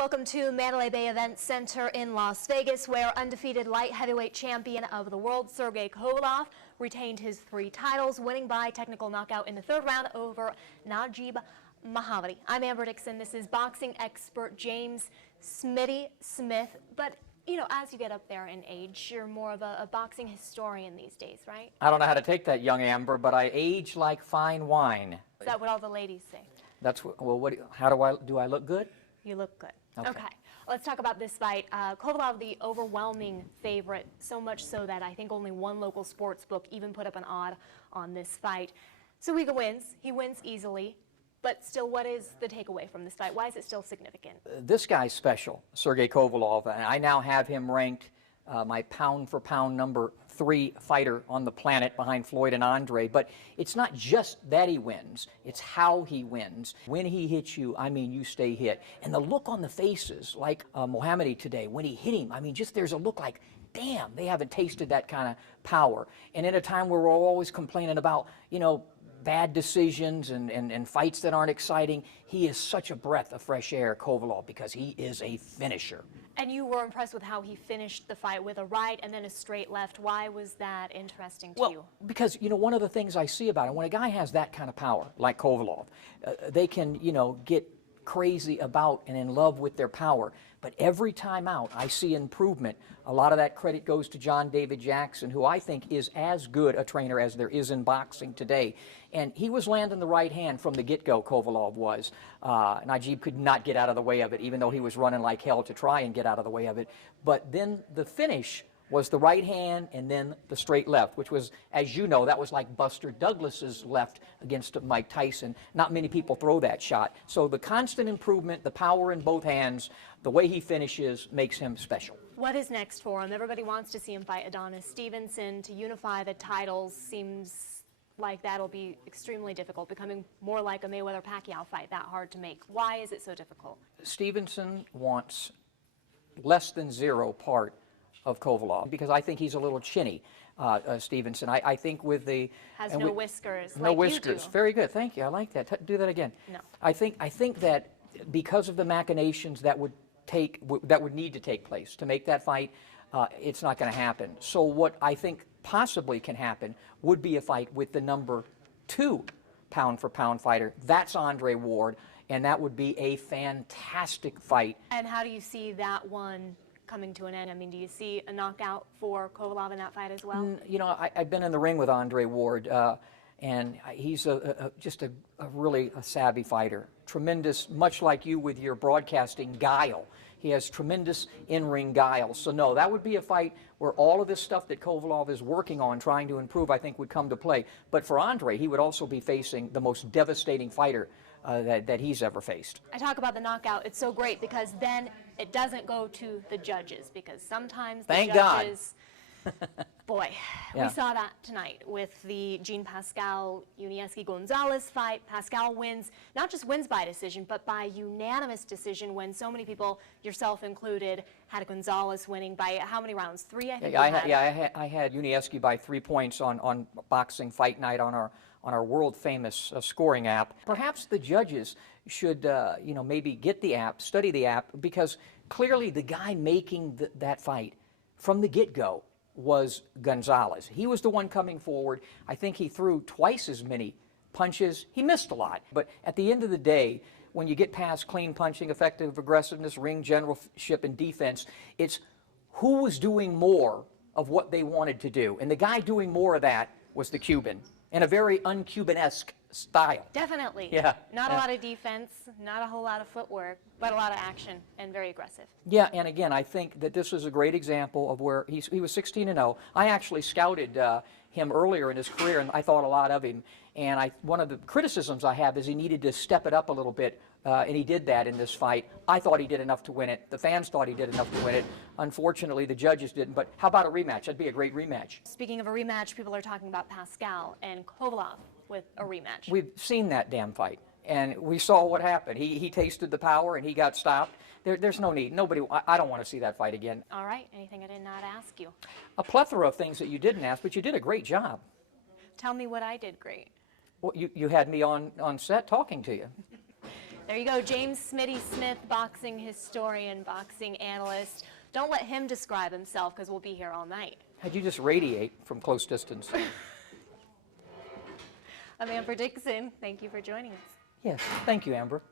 welcome to Mandalay Bay Event Center in Las Vegas, where undefeated light heavyweight champion of the world, Sergey Kovalev, retained his 3 titles, winning by technical knockout in the 3rd round over Najib Mohammedi. I'm Amber Dixon. This is boxing expert James Smitty Smith. But, you know, as you get up there in age, you're more of a boxing historian these days, right? I don't know how to take that, young Amber, but I age like fine wine. Is that what all the ladies say? That's well. How do I look good? You look good. Okay. Let's talk about this fight. Kovalev, the overwhelming favorite, so much so that I think only one local sports book even put up an odd on this fight. Sawega wins. He wins easily. But still, what is the takeaway from this fight? Why is it still significant? This guy's special, Sergey Kovalev, and I now have him ranked my pound-for-pound number 3 fighter on the planet behind Floyd and Andre. But it's not just that he wins, it's how he wins. When he hits you, I mean, you stay hit. And the look on the faces, like Mohammedi today, when he hit him, I mean, just there's a look like, damn, they haven't tasted that kind of power. And in a time where we're always complaining about, you know, bad decisions and fights that aren't exciting, he is such a breath of fresh air, Kovalev, because he is a finisher. And you were impressed with how he finished the fight with a right and then a straight left. Why was that interesting to you? Because, you know, one of the things I see about it, when a guy has that kind of power, like Kovalev, they can, you know, get crazy about and in love with their power. But every time out, I see improvement. A lot of that credit goes to John David Jackson, who I think is as good a trainer as there is in boxing today. And he was landing the right hand from the get-go, Kovalev was. Najib could not get out of the way of it, even though he was running like hell to try and get out of the way of it. But then the finish was the right hand and then the straight left, which was, as you know, that was like Buster Douglas's left against Mike Tyson. Not many people throw that shot. So the constant improvement, the power in both hands, the way he finishes makes him special. What is next for him? Everybody wants to see him fight Adonis Stevenson to unify the titles. Seems like that'll be extremely difficult, becoming more like a Mayweather-Pacquiao fight, that hard to make. Why is it so difficult? Stevenson wants less than 0 part of Kovalev, because I think he's a little chinny, Stevenson. I think with the... Has no whiskers. No whiskers. Very good. Thank you. I like that. Do that again. No. I think that because of the machinations that would need to take place to make that fight, it's not going to happen. So what I think possibly can happen would be a fight with the number 2 pound-for-pound fighter. That's Andre Ward, and that would be a fantastic fight. And how do you see that one coming to an end? I mean, do you see a knockout for Kovalev in that fight as well? You know, I've been in the ring with Andre Ward, and he's just a really savvy fighter. Tremendous, much like you with your broadcasting guile. He has tremendous in-ring guile. So no, that would be a fight where all of this stuff that Kovalev is working on, trying to improve, I think would come to play. But for Andre, he would also be facing the most devastating fighter that he's ever faced. I talk about the knockout. It's so great because then it doesn't go to the judges, because sometimes the judges... Boy, yeah. We saw that tonight with the Pascal Gonzalez fight. Pascal wins, not just wins by decision, but by unanimous decision, when so many people, yourself included, had Gonzalez winning by how many rounds? 3, I think. I had Unieski by 3 points on Boxing Fight Night on our world famous scoring app. Perhaps the judges should you know, maybe get the app, study the app, because clearly the guy making that fight from the get-go was Gonzalez. He was the one coming forward. I think he threw twice as many punches. He missed a lot. But at the end of the day, when you get past clean punching, effective aggressiveness, ring generalship, and defense, it's who was doing more of what they wanted to do. And the guy doing more of that was the Cuban, in a very un-Cuban-esque style. Definitely. Yeah. Not a lot of defense, not a whole lot of footwork, but a lot of action and very aggressive. Yeah, and again, I think that this was a great example of where he was 16-0. I actually scouted him earlier in his career, and I thought a lot of him. And one of the criticisms I have is he needed to step it up a little bit, and he did that in this fight. I thought he did enough to win it. The fans thought he did enough to win it. Unfortunately, the judges didn't. But how about a rematch? That'd be a great rematch. Speaking of a rematch, people are talking about Pascal and Kovalev with a rematch. We've seen that damn fight, and we saw what happened. He tasted the power, and he got stopped. There's no need. Nobody. I don't want to see that fight again. All right. Anything I did not ask you? A plethora of things that you didn't ask, but you did a great job. Tell me what I did great. Well, you had me on set talking to you. There you go, James Smitty Smith, boxing historian, boxing analyst. Don't let him describe himself because we'll be here all night. How'd you just radiate from close distance? I'm Amber Dixon. Thank you for joining us. Yes, thank you, Amber.